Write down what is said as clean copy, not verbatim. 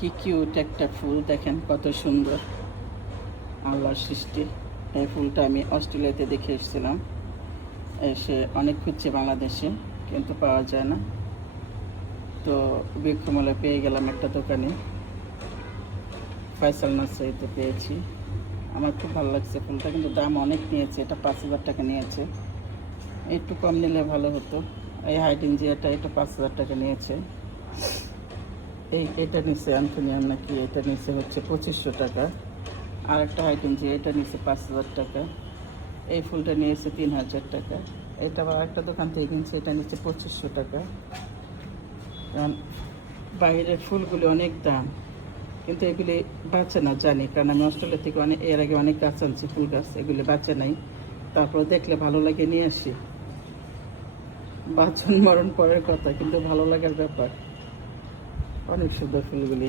কি কিউট একটা ফুল, দেখেন কত সুন্দর, আল্লাহর সৃষ্টি। এই ফুলটা আমি অস্ট্রেলিয়াতে দেখে এসেছিলাম, এসে অনেক খুঁজছে বাংলাদেশে, কিন্তু পাওয়া যায় না। তো বৃক্ষমেলায় পেয়ে গেলাম একটা দোকানে, ফয়সাল নার্সারিতে পেয়েছি। আমার খুব ভালো লাগছে ফুলটা, কিন্তু দাম অনেক নিয়েছে, এটা 5,000 টাকা নিয়েছে। একটু কম নিলে ভালো হতো। এই হাইড্রেঞ্জিয়াটা এটা 5,000 টাকা নিয়েছে। এটা নিচে অ্যান্থোনিয়াম নাকি, এটা নিচে হচ্ছে 2500 টাকা। আর একটা হাইড্রেঞ্জিয়া এটা নিচে 5,000 টাকা। এই ফুলটা নিয়েছে 3,000 টাকা। এটা আবার একটা দোকান থেকে কিনছে, এটা নিচে 2500 টাকা। কারণ বাইরের ফুলগুলি অনেক দাম, কিন্তু এগুলি বাঁচে না জানি, কারণ আমি অস্ট্রেলিয়া থেকে এর আগে অনেক গাছ আনছি, ফুল গাছ, এগুলি বাঁচে নাই। তারপরে দেখলে ভালো লাগে নিয়ে আসি। বাঁচন মরণ পরের কথা, কিন্তু ভালো লাগার ব্যাপার। অনেক সুন্দর ফুলগুলি।